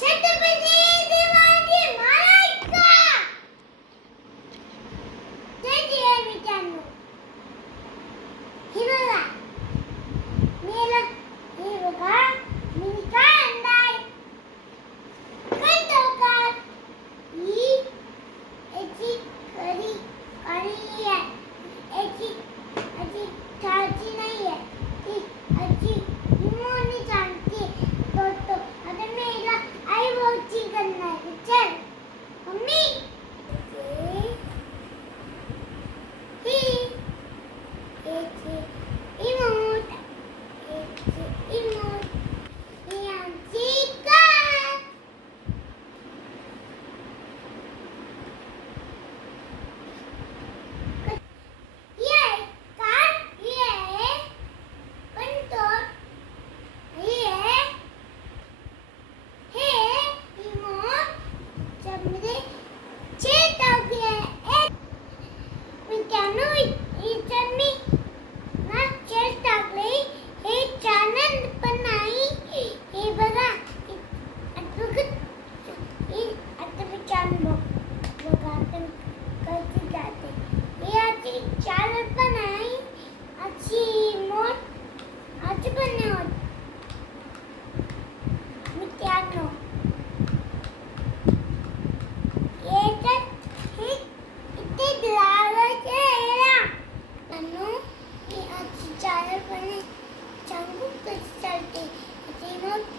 చెట్టు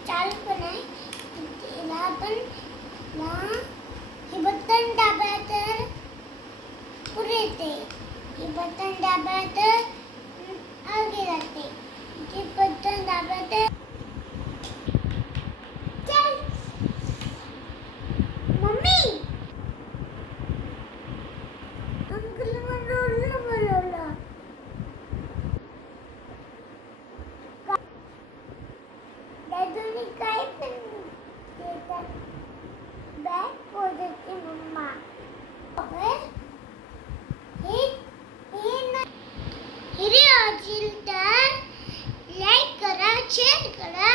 चाल बनाए तिला आपण ना बटन दबाते तर पुरे ते बटन दाबा हिरे ऑजिल तर लाईक करा शेअर करा